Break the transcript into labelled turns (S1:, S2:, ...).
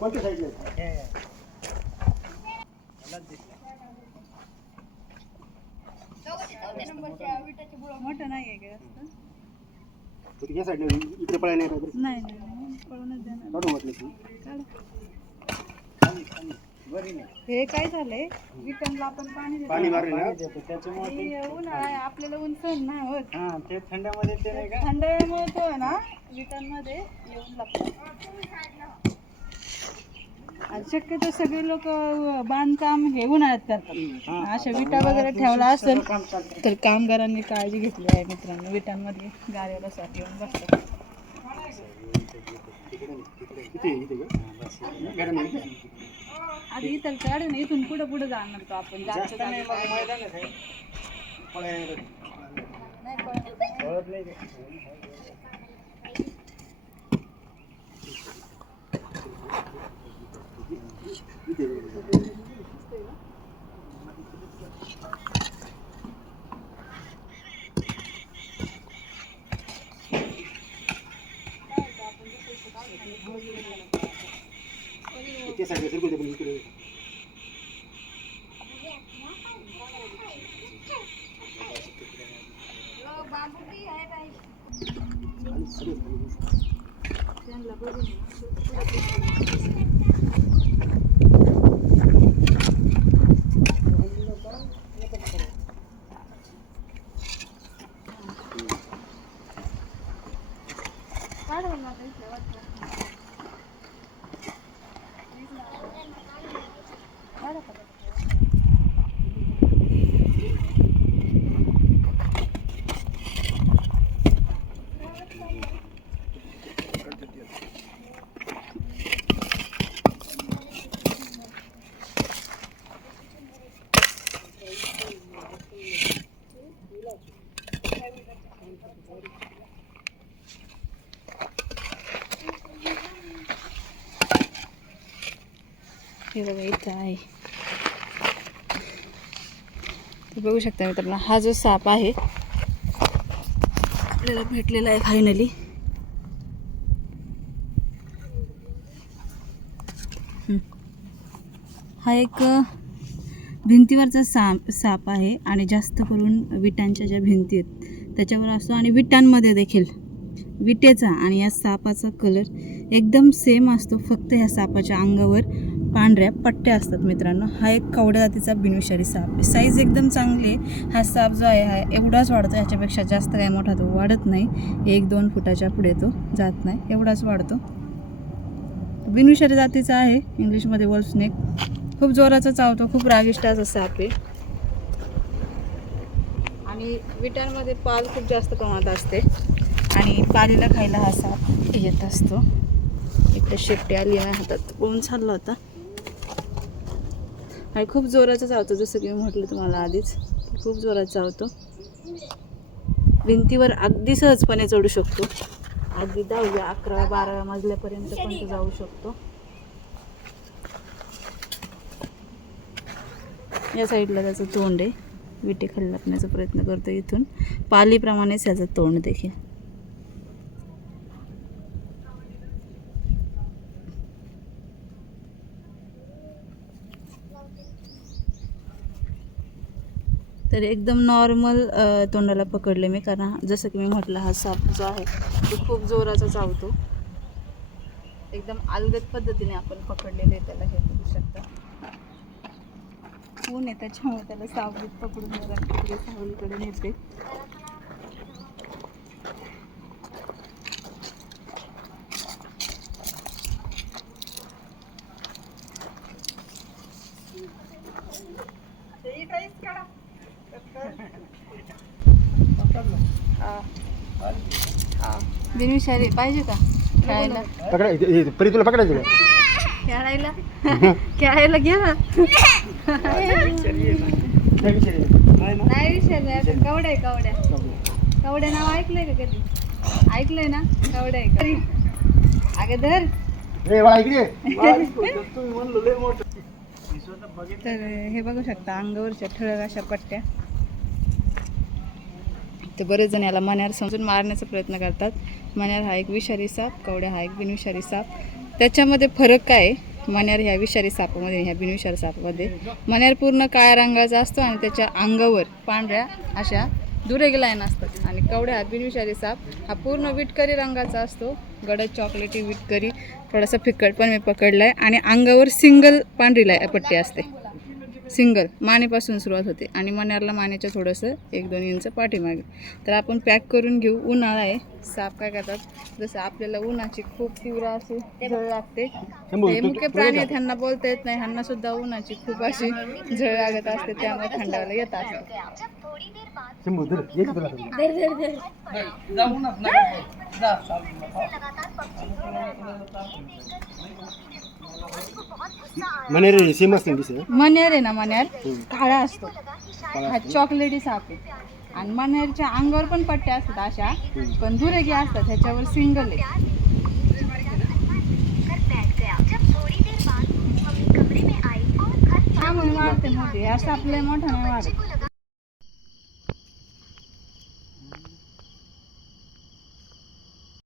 S1: कोणत्या साईडला
S2: नाही
S1: पळायला नाही पाहिजे
S2: नाही पळूनच देणार हे काय झालंय? विकनला आपण पाणी देतो.
S1: पाणी मारले ना
S2: आणि उन्हाळा आहे, आपल्याला ऊन सहन नाही होत.
S3: हा ते थंड्यामध्ये ते नाही का?
S2: थंडाळ्यामुळे तो आहे ना विकांमध्ये येऊन लागतो. आणि शक्यतो सगळे लोक बांधकाम हे उन्हाळ्यात करतात. अशा विटा वगैरे ठेवला असेल तर कामगारांनी काळजी घेतली आहे मित्रांनो. विटांमध्ये गाड्याला साठी येऊन बसतात
S1: इथे इथे का? मॅडम इथे.
S2: आधी इथं काढून इथून पुढे पुढे जाणार तो आपण. जास्त
S3: नाही
S2: जागा
S3: मग मैदानच आहे.
S1: पळायला.
S2: नाही
S3: नाही ते.
S1: इथे साईडला सरकून दे पण
S2: हे बघा इथं आहे. बघू शकता मित्रांनो हा जो साप आहे आपल्याला भेटलेला आहे फायनली हा एक भिंतीवरचा साप साप आहे आणि जास्त करून विटांच्या ज्या भिंती आहेत त्याच्यावर असतो. आणि विटांमध्ये देखील. विटेचा आणि या सापाचा कलर एकदम सेम असतो. फक्त ह्या सापाच्या अंगावर पांढऱ्या पट्ट्या असतात मित्रांनो. हा एक कवड्या जातीचा बिनुशारी साप आहे. साईज एकदम चांगली आहे. हा साप जो आहे हा एवढाच वाढतो. ह्याच्यापेक्षा जास्त काय मोठा तो वाढत नाही. एक दोन फुटाच्या पुढे तो जात नाही. एवढाच वाढतो. बिनुशारी जातीचा आहे. इंग्लिशमध्ये वॉल स्नेक खूप जोराचा चावतो. खूप रागिष्ट असा साप आहे. आणि विटांमध्ये पाल खूप जास्त प्रमाणात असते. आणि पालीला खायला हा साप येत असतो. इकडे शेपटी आली आहे हातात. पळून चालला होता. आणि खूप जोराचा चावतो जसं की मी म्हटलं तुम्हाला आधीच. खूप जोरात चावतो. भिंतीवर अगदी सहजपणे चढू शकतो. अगदी दहाव्या अकरा बाराव्या मजल्यापर्यंत पण तो जाऊ शकतो. या साईडला त्याचं तोंड आहे. विटे खाली प्रयत्न करतो इथून. पालीप्रमाणेच ह्याचं तोंड देखील. तर एकदम नॉर्मल तोंडाला पकडले मी. कारण जसं की मी म्हटलं हा साप जो आहे तो खूप जोराचा चावतो. एकदम अलगद पद्धतीने आपण पकडलेले त्याला हे करू शकता. ऊन आहे त्याच्यामुळे त्याला सावलीत पकडून जरा तिकडे सावलीकडे नेते. बिनविषारी पाहिजे का? खेळायला?
S1: पकडा. परी तुला पकडायचं
S2: खेळायला? खेळायला घे ना
S1: नाही विचारेल.
S2: आता कवड्या आहे कवड्या कवड्या नाव ऐकलंय का कधी? ऐकलंय ना कवड्या आहे अगं धर. तर हे बघू शकता अंगावरच्या ठळक अशा पट्ट्या. तर बरेच जण याला मण्यार समजून मारण्याचा प्रयत्न करतात. मण्यार हा एक विषारी साप कवड्या हा एक बिनविषारी साप. त्याच्यामध्ये फरक काय आहे? मण्यार ह्या विषारी सापामध्ये ह्या बिनविषारी सापामध्ये. मण्यार पूर्ण काळ्या रंगाचा असतो आणि त्याच्या अंगावर पांढऱ्या अशा दुरेग लाईन असतात. आणि कवड्या हा बिनविषारी साप हा पूर्ण विटकरी रंगाचा असतो. गडद चॉकलेटी विटकरी थोडासा फिकट पण मी पकडला आहे आणि अंगावर सिंगल पांढरी लाय पट्टी असते. सिंगल मानेपासून सुरुवात होते आणि मण्यारला मानेच्या थोडंसं एक दोन इंच पाठीमागे. तर आपण पॅक करून घेऊ. उन्हाळा आहे. साप काय करतात? जसं आपल्याला उन्हाची खूप तीव्र अशी झळ लागते. हे मुख्य प्राणी आहेत. ह्यांना बोलता येत नाही. ह्यांना सुद्धा उन्हाची खूप अशी झळ लागत असते. त्यामुळे थंडावला येत असते.
S1: शंभू धर ये तुला म्हणे रे सेम असते दिसे
S2: मण्यार आहे ना मण्यार काळा असतो. हा चॉकलेटी साप आहे. आणि मण्यारच्या अंगावर पण पट्ट्या असतात अशा पण दुरेगी असतात ह्याच्यावर सिंगल आहे हा म्हणून वाढते मोठी असं आपलं मोठं नाही वाढत